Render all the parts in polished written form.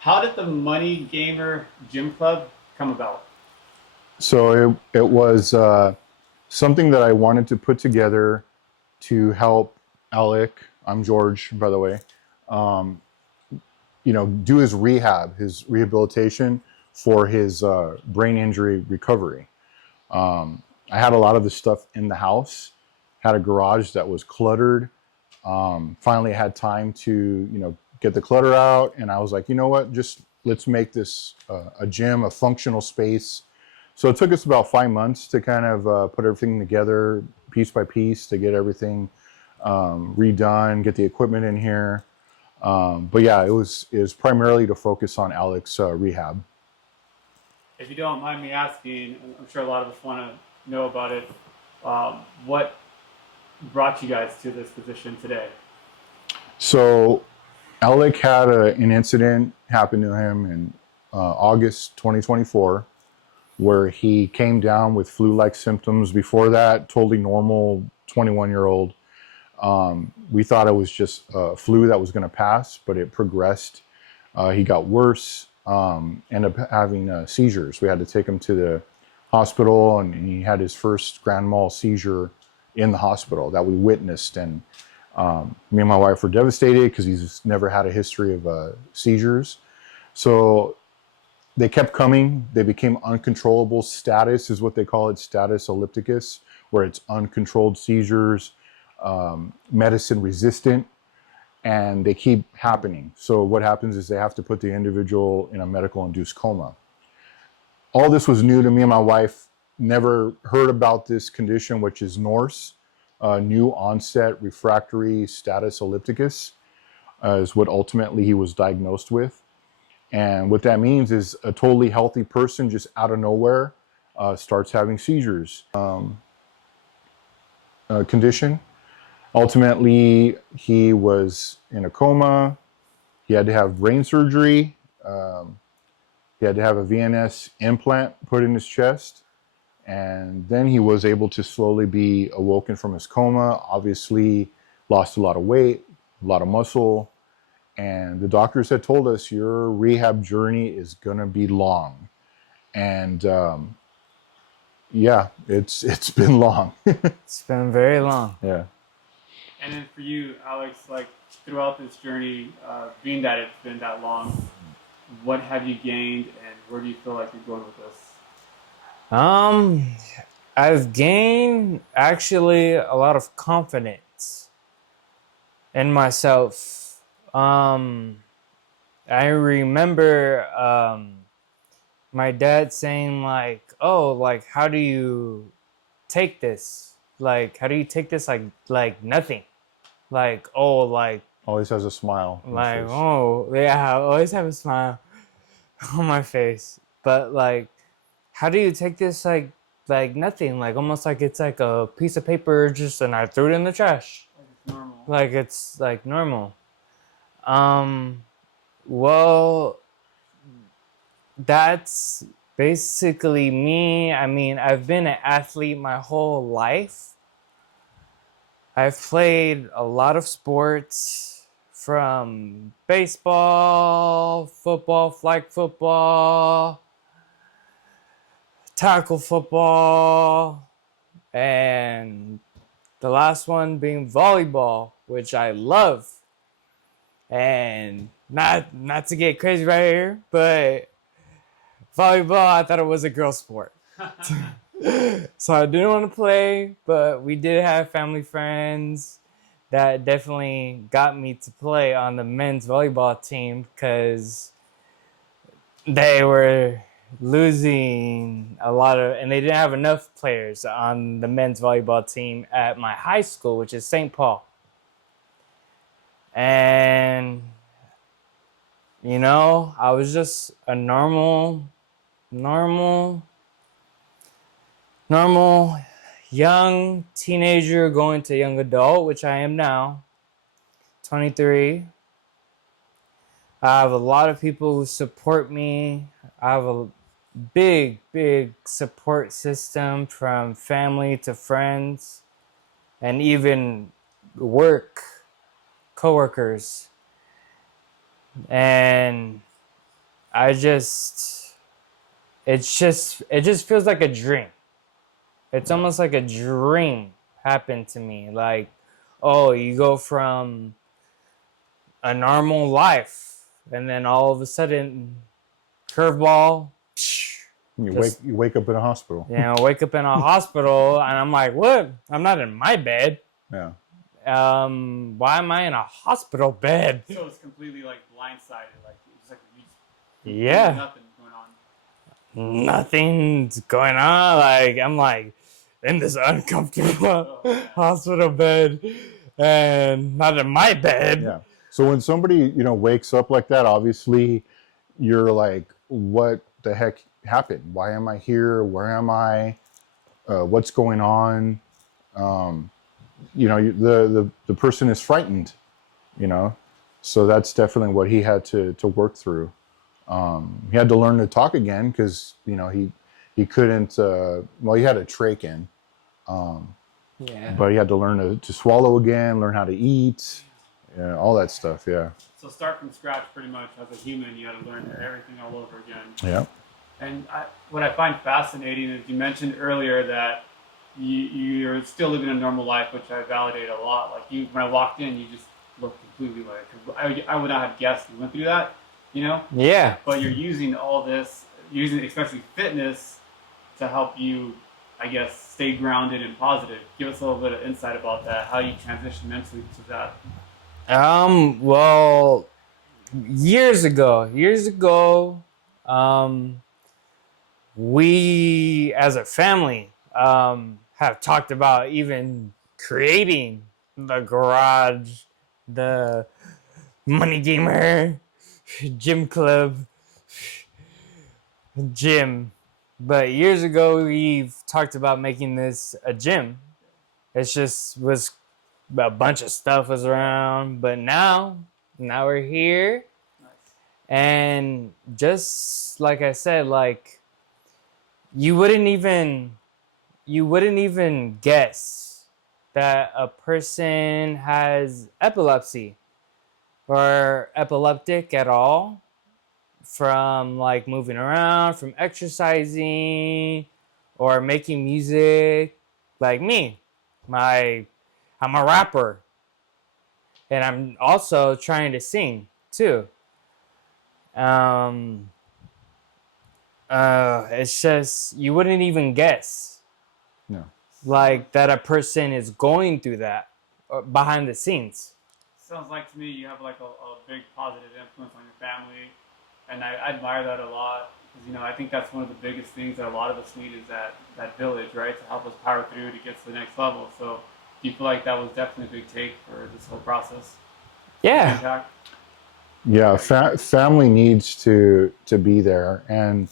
How did the Money Gamer Gym Club come about? So it was something that I wanted to put together to help Alec. I'm George, by the way. Um, do his rehab, his rehabilitation for his brain injury recovery. Um, I had a lot of this stuff in the house. Had a garage that was cluttered. Finally, I had time to get the clutter out, and I was like, you know what, just let's make this a gym, a functional space. So it took us about 5 months to kind of put everything together piece by piece to get everything redone, get the equipment in here. But yeah, it was primarily to focus on Alec's rehab. If you don't mind me asking, I'm sure a lot of us want to know about it. What brought you guys to this position today? So Alec had an incident happen to him in August 2024 where he came down with flu-like symptoms. Before that, totally normal 21-year-old. We thought it was just a flu that was going to pass, but it progressed. He got worse, ended up having seizures. We had to take him to the hospital, and he had his first grand mal seizure in the hospital that we witnessed. And me and my wife were devastated because he's never had a history of seizures. So they kept coming. They became uncontrollable. Status is what they call it, status epilepticus, where it's uncontrolled seizures, medicine resistant, and they keep happening. So what happens is they have to put the individual in a medical induced coma. All this was new to me and my wife. Never heard about this condition, which is NORSE, new onset refractory status epilepticus, is what ultimately he was diagnosed with. And what that means is a totally healthy person just out of nowhere starts having seizures. Condition. Ultimately, he was in a coma. He had to have brain surgery. He had to have a VNS implant put in his chest. And then he was able to slowly be awoken from his coma. Obviously, lost a lot of weight, a lot of muscle. And the doctors had told us your rehab journey is going to be long. And yeah, it's been long. It's been very long. Yeah. And then for you, Alex, like throughout this journey, being that it's been that long, what have you gained, and where do you feel like you're going with this? I've gained actually a lot of confidence in myself. I remember my dad saying like, "Oh, like how do you take this? Like how do you take this like nothing? Like oh like Always has a smile on his like face. oh yeah, I always have a smile on my face. But like how do you take this like nothing? Like almost like it's like a piece of paper just and I threw it in the trash. Like it's normal. Like it's like normal. Um well that's basically me. I mean, I've been an athlete my whole life. I've played a lot of sports from baseball, football, flag football, tackle football, and the last one being volleyball, which I love. And not to get crazy right here, but volleyball, I thought it was a girl sport. So I didn't want to play, but we did have family friends that definitely got me to play on the men's volleyball team because they were losing a lot of, and they didn't have enough players on the men's volleyball team at my high school, which is St. Paul. And, you know, I was just a normal young teenager going to young adult, which I am now, 23. I have a lot of people who support me. I have a big support system from family to friends and even work coworkers. And it just feels like a dream. It's almost like a dream happened to me. Like, oh, you go from a normal life, and then all of a sudden, curveball. You wake up in a hospital. Wake up in a hospital, and I'm like, what? I'm not in my bed. Yeah. Why am I in a hospital bed? So it's completely like blindsided, like it's like nothing going on. Nothing's going on. Like I'm like in this uncomfortable hospital bed, and not in my bed. Yeah. So when somebody wakes up like that, obviously you're like, what the heck happened? Why am I here? Where am I? What's going on? The person is frightened, so that's definitely what he had to work through. He had to learn to talk again because he couldn't. He had a trach in, but he had to learn to swallow again, learn how to eat, all that stuff. Yeah. So start from scratch, pretty much as a human. You got to learn everything all over again. Yeah. And what I find fascinating is you mentioned earlier that you're still living a normal life, which I validate a lot. Like when I walked in, you just looked completely like I would not have guessed you went through that, Yeah. But you're using all this, especially fitness, to help you, I guess, stay grounded and positive. Give us a little bit of insight about that. How you transition mentally to that. Well, years ago, we as a family have talked about even creating the garage, the MoneyGamer Gym Club gym. But years ago, we've talked about making this a gym. It's just was a bunch of stuff was around, but now we're here. Nice. And just like I said, like you wouldn't even guess that a person has epilepsy or epileptic at all from like moving around, from exercising or making music. Like me, I'm a rapper, and I'm also trying to sing too. It's just you wouldn't even guess, No. like that a person is going through that behind the scenes. Sounds like to me you have like a big positive influence on your family, and I admire that a lot because I think that's one of the biggest things that a lot of us need is that village, right, to help us power through to get to the next level. So do you feel like that was definitely a big take for this whole process? Yeah. Yeah, family needs to be there, and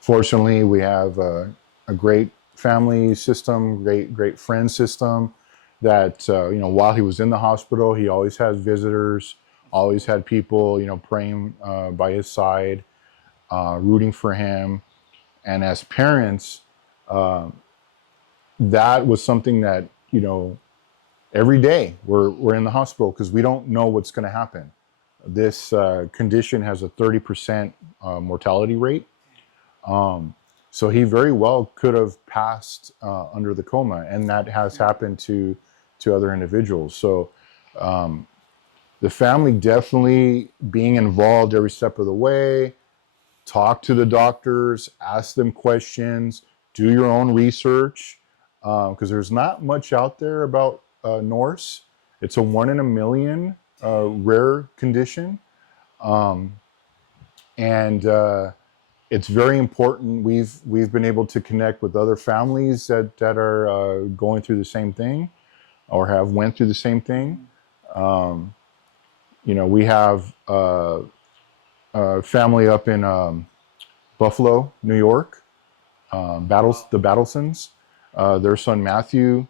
fortunately, we have a great family system, great friend system. That while he was in the hospital, he always had visitors, always had people praying by his side, rooting for him, and as parents, that was something that every day we're in the hospital because we don't know what's going to happen. This condition has a 30% mortality rate. So he very well could have passed under the coma, and that has happened to other individuals. So the family definitely being involved every step of the way, talk to the doctors, ask them questions, do your own research, because there's not much out there about NORSE. It's a 1 in a million rare condition. And it's very important. We've been able to connect with other families that are going through the same thing or have went through the same thing. We have a family up in Buffalo, New York, the Battlesons. Their son Matthew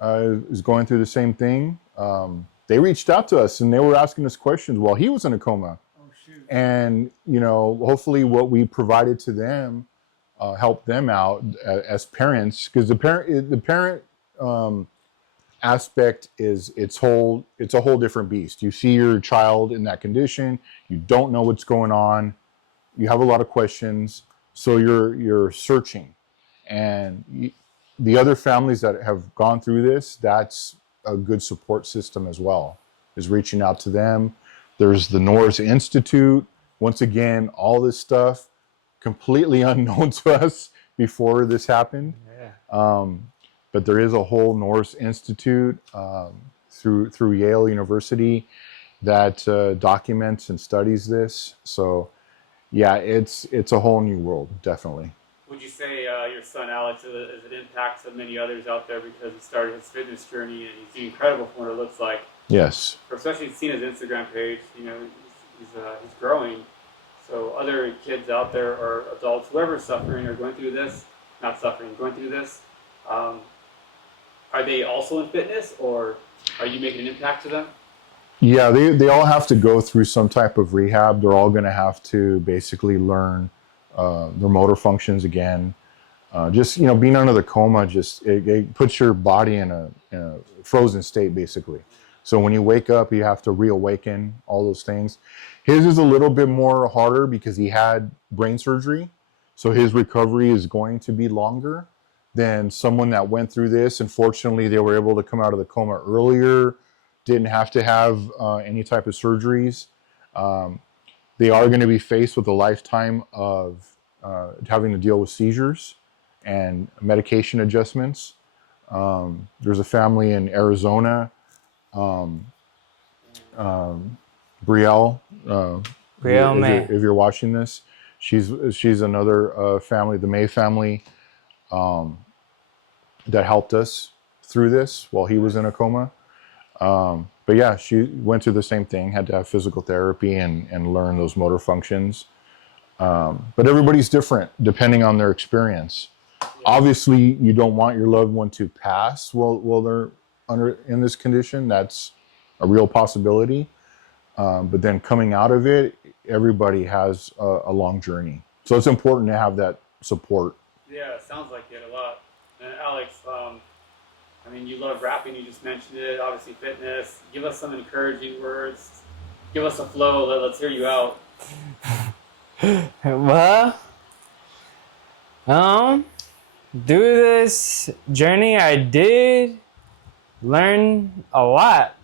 is going through the same thing. They reached out to us and they were asking us questions while he was in a coma. And hopefully what we provided to them helped them out as parents, because the parent aspect is it's a whole different beast. You see your child in that condition, you don't know what's going on, you have a lot of questions, so you're searching, and the other families that have gone through this, that's a good support system as well, is reaching out to them. There's the NORSE Institute. Once again, all this stuff completely unknown to us before this happened. Yeah. But there is a whole NORSE Institute through Yale University that documents and studies this. So yeah, it's a whole new world, definitely. Would you say your son Alex is an impact to many others out there because he started his fitness journey and he's incredible from what it looks like? Yes. Especially seeing his Instagram page, you know, he's growing. So other kids out there or adults, whoever's suffering or going through this, not suffering, going through this, are they also in fitness, or are you making an impact to them? Yeah, they all have to go through some type of rehab. They're all going to have to basically learn their motor functions again. Just, you know, being under the coma, just it puts your body in a frozen state, basically. So when you wake up, you have to reawaken all those things. His is a little bit more harder because he had brain surgery. So his recovery is going to be longer than someone that went through this. And fortunately, they were able to come out of the coma earlier, didn't have to have any type of surgeries. They are going to be faced with a lifetime of having to deal with seizures and medication adjustments. There's a family in Arizona, Brielle, if you're watching this, she's another family, the May family, that helped us through this while he was in a coma. But yeah, she went through the same thing, had to have physical therapy and learn those motor functions. But everybody's different depending on their experience. Obviously, you don't want your loved one to pass while they're in this condition. That's a real possibility. But then coming out of it, everybody has a long journey. So it's important to have that support. Yeah, it sounds like it a lot. And Alex, I mean, you love rapping. You just mentioned it. Obviously, fitness. Give us some encouraging words. Give us a flow. Let's hear you out. Well, through this journey, I did learn a lot.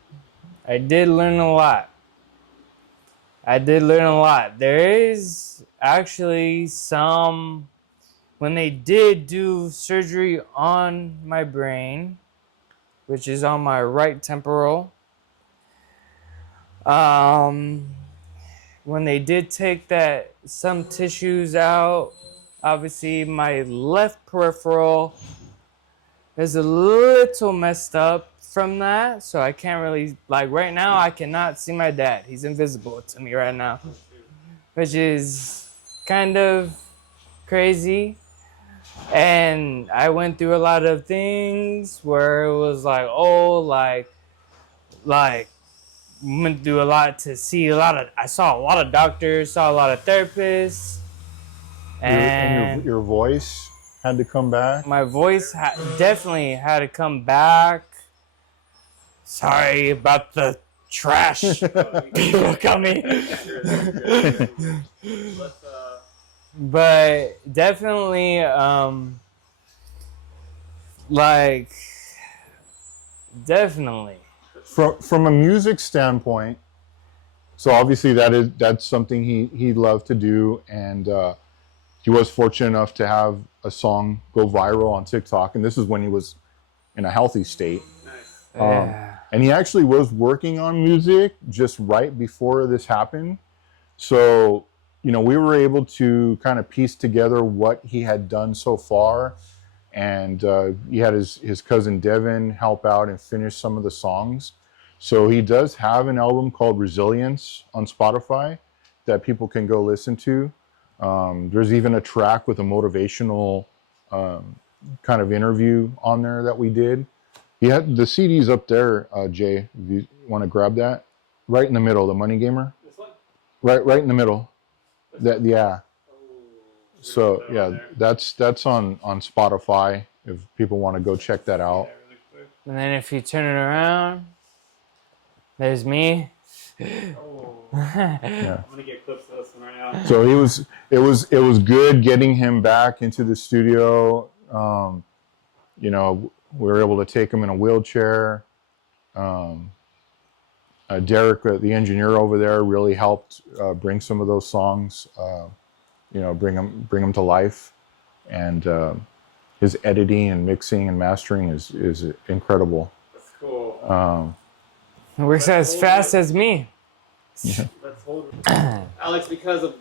There is actually some, when they did do surgery on my brain, which is on my right temporal, when they did take some tissues out, obviously my left peripheral is a little messed up from that, so I can't really, like right now, I cannot see my dad. He's invisible to me right now, which is kind of crazy. And I went through a lot of things where it was like, went through a lot to see I saw a lot of doctors, saw a lot of therapists. And your voice had to come back? My voice definitely had to come back. Sorry about the trash people coming. But definitely, definitely. From a music standpoint, so obviously that's something he loved to do, and he was fortunate enough to have a song go viral on TikTok, and this is when he was in a healthy state. And he actually was working on music just right before this happened. So, you know, we were able to kind of piece together what he had done so far. And he had his cousin Devin help out and finish some of the songs. So he does have an album called Resilience on Spotify that people can go listen to. There's even a track with a motivational kind of interview on there that we did. He had the CD's up there, Jay, if you want to grab that. Right in the middle, the Money Gamer. This one? Right in the middle. Yeah. So yeah, that's on Spotify if people want to go check that out. And then if you turn it around, there's me. Yeah. I'm gonna get clips of this one right So it was good getting him back into the studio. You know, we were able to take him in a wheelchair. Derek, the engineer over there, really helped bring some of those songs. You know, bring them to life, and his editing and mixing and mastering is incredible. That's cool. It works as fast as me. Yeah. Let's hold it. Alex, because of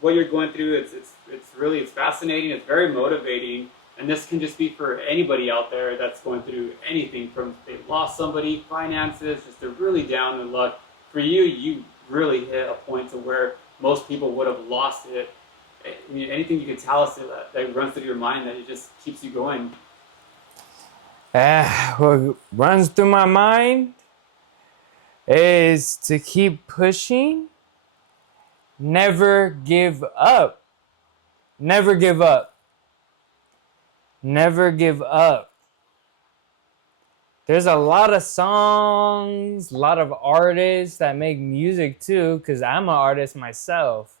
what you're going through, it's fascinating. It's very motivating, and this can just be for anybody out there that's going through anything from they lost somebody, finances, just they're really down in luck. For you, you really hit a point to where most people would have lost it. I mean, anything you could tell us that runs through your mind that it just keeps you going? What runs through my mind is to keep pushing. Never give up. Never give up. Never give up. There's a lot of songs, a lot of artists that make music too, because I'm an artist myself.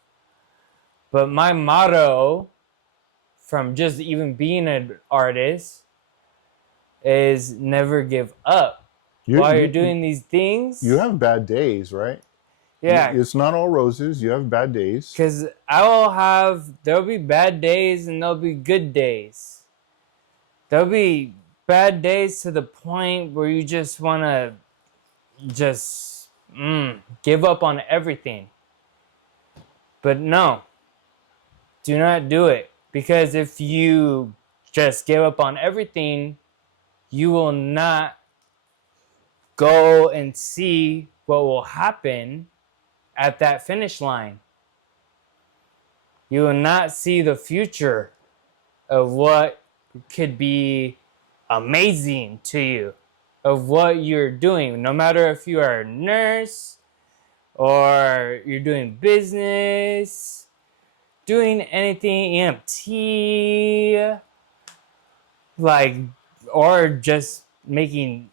But my motto from just even being an artist is never give up. While you're doing these things. You have bad days, right? Yeah. It's not all roses. You have bad days. Because there'll be bad days and there'll be good days. There'll be bad days to the point where you just want to give up on everything. But no, do not do it. Because if you just give up on everything, you will not go and see what will happen at that finish line. You will not see the future of what could be amazing to you, of what you're doing. No matter if you are a nurse or you're doing business, doing anything, EMT, or just making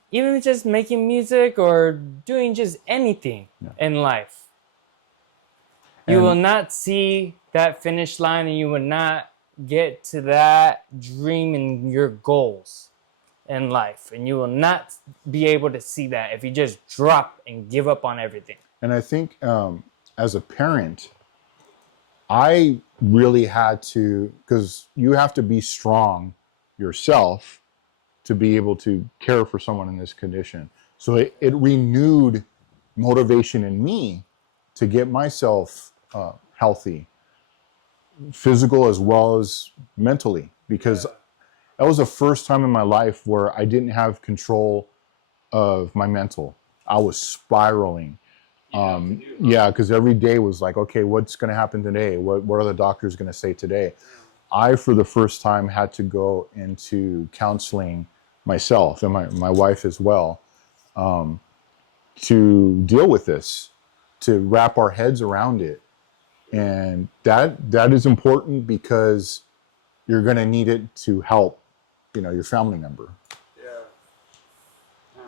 music or doing just anything in life. You will not see that finish line, and you will not get to that dream and your goals in life. And you will not be able to see that if you just drop and give up on everything. And I think as a parent, I really had to, because you have to be strong yourself to be able to care for someone in this condition. So it renewed motivation in me to get myself healthy, physical as well as mentally, because that was the first time in my life where I didn't have control of my mental. I was spiraling. Yeah, because every day was like, okay, what's going to happen today? What are the doctors going to say today? I, for the first time, had to go into counseling myself and my wife as well, to deal with this, to wrap our heads around it. And that is important because you're going to need it to help, your family member. Yeah.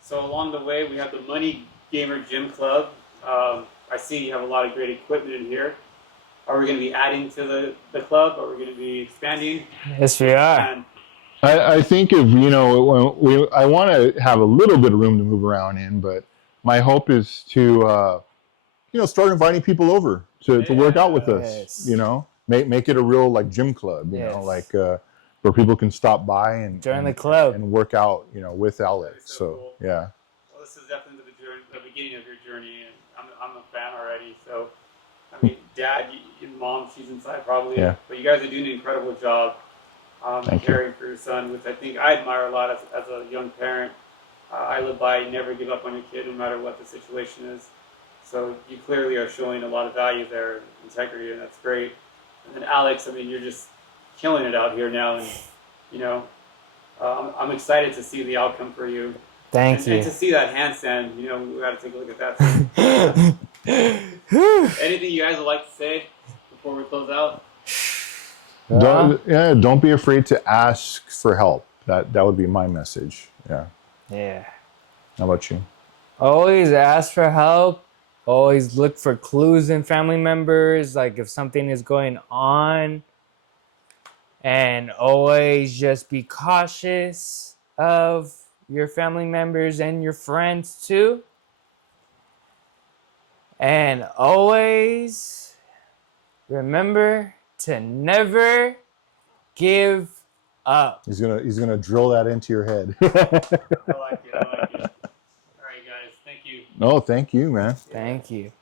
So along the way, we have the MoneyGamer Gym Club. I see you have a lot of great equipment in here. Are we going to be adding to the club? Are we going to be expanding? Yes, we are. And I think if, I want to have a little bit of room to move around in, but my hope is to, start inviting people over to work out with us, Yes. Make it a real gym club, where people can stop by and join the club and work out, with Alec. So cool. Yeah. Well, this is definitely the beginning of your journey, and I'm a fan already. So, I mean, Dad, your mom, she's inside probably, Yeah. But you guys are doing an incredible job caring for your son, which I think I admire a lot as a young parent. I live by never give up on your kid, no matter what the situation is. So you clearly are showing a lot of value there, integrity, and that's great. And then Alex, I mean, you're just killing it out here now, and I'm excited to see the outcome for you. Thank you. And to see that handstand, we got to take a look at that too. Anything you guys would like to say before we close out? Don't be afraid to ask for help. That would be my message. Yeah. Yeah. How about you? Always ask for help. Always look for clues in family members, like if something is going on. And always just be cautious of your family members and your friends too. And always remember to never give up. He's gonna drill that into your head. I like it. I like it. All right, guys. Thank you. No, thank you, man. Thank you.